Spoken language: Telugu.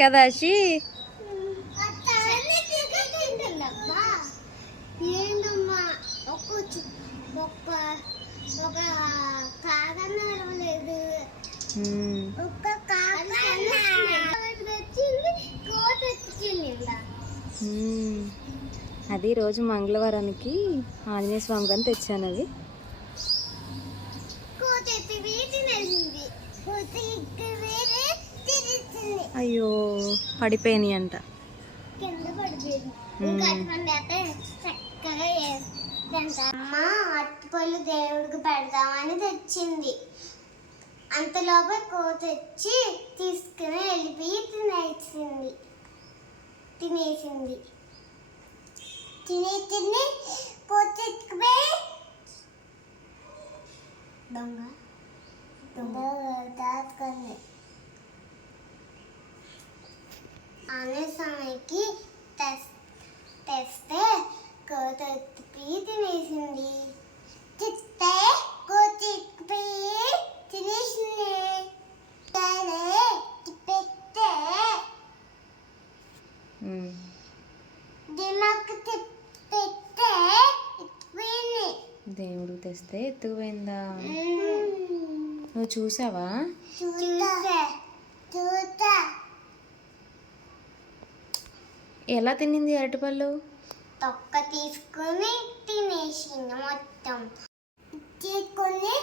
కదా షీ ఏందమ్మా ఒక కాదనలేదు ఒక్క అది రోజు మంగళవారానికి ఆంజనేయ స్వామి గారిని తెచ్చాను. అవి అయ్యో పడిపోయినాయి అంట. అమ్మ అట్టుపళ్ళు దేవుడికి పెడదామని తెచ్చింది. అంతలోపే కోత వచ్చి తీసుకుని వెళ్ళిపోయి తినేసింది. తిని కోత ఎత్తుకుపోయి దొంగ దాచుకుంది. అనే సమయకి తెస్తే కోత ఎత్తుకుపోయి తినేసింది. కోత ఎత్తుకుపోయి తినేసింది. పెట్టే పెట్టే దేవుడు తెస్తే ఎత్తుకుపోయిందా? నువ్వు చూసావా? ఎలా తినింది అరటిపళ్ళు? తొక్క తీసుకుని తినేసింది. మొత్తం తీసుకుని